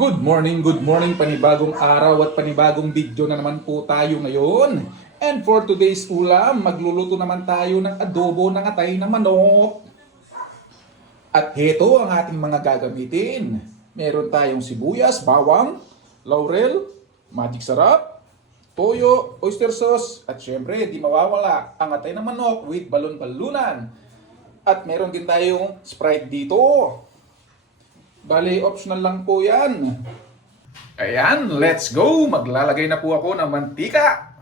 Good morning, panibagong araw at panibagong video na naman po tayo ngayon. And for today's ulam, magluluto naman tayo ng adobo ng atay na manok. At heto ang ating mga gagamitin. Meron tayong sibuyas, bawang, laurel, magic sarap, toyo, oyster sauce, at syempre di mawawala ang atay na manok with balon-balunan. At meron din tayong Sprite dito. Bale, optional lang po yan. Ayan, let's go! Maglalagay na po ako ng mantika.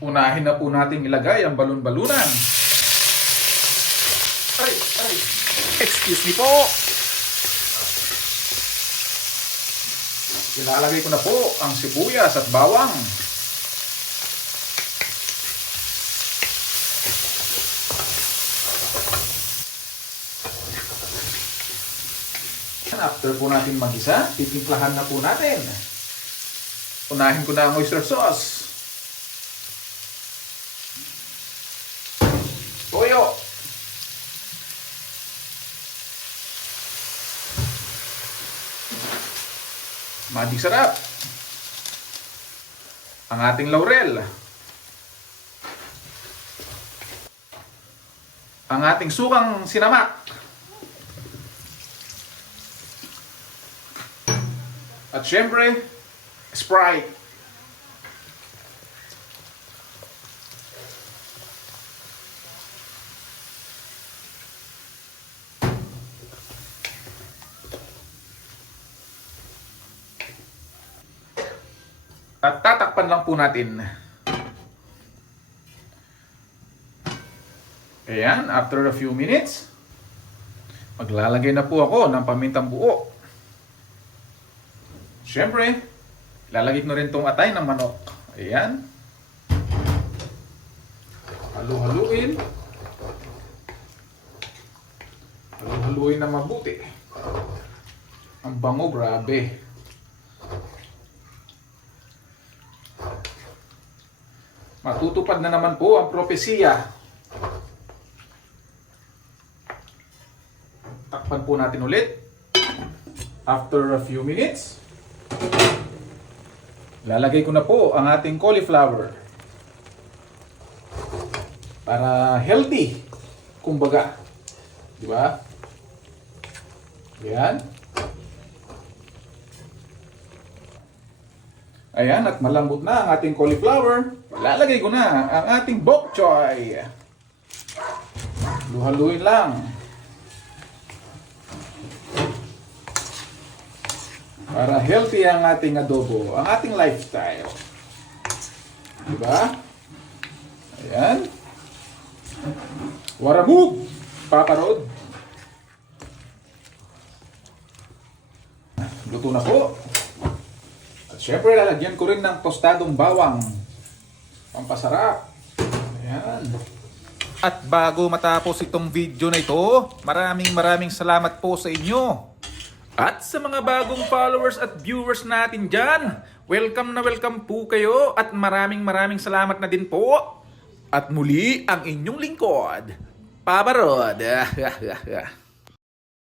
Unahin na po natin ilagay ang balon-balunan. Ay! Excuse me po! Ilalagay ko na po ang sibuyas at bawang. After po natin mag-isa, titimplahan na po natin. Unahin ko na ang oyster sauce. Toyo. Magic sarap. Ang ating laurel. Ang ating sukang sinamak. At syempre, Sprite. At tatakpan lang po natin. Ayan, after a few minutes, maglalagay na po ako ng pamintang buo. Siyempre, lalagay ko na rin itong atay ng manok. Ayan. Halu-haluin. Halu-haluin na mabuti. Ang bango, grabe. Matutupad na naman po ang propesiya. Takpan po natin ulit. After a few minutes, lalagay ko na po ang ating cauliflower para healthy, kumbaga, di ba? Ayan. Ayan, at malambot na ang ating cauliflower. Lalagay ko na ang ating bok choy. Luhaluin lang para healthy ang ating adobo, ang ating lifestyle. Diba? Ayan. Waramug! Paparod. Luto na po. At syempre, lalagyan ko rin ng tostadong bawang. Pampasarap. Ayan. At bago matapos itong video na ito, maraming salamat po sa inyo. At sa mga bagong followers at viewers natin dyan, welcome na welcome po kayo at maraming salamat na din po. At muli ang inyong lingkod, Paparod.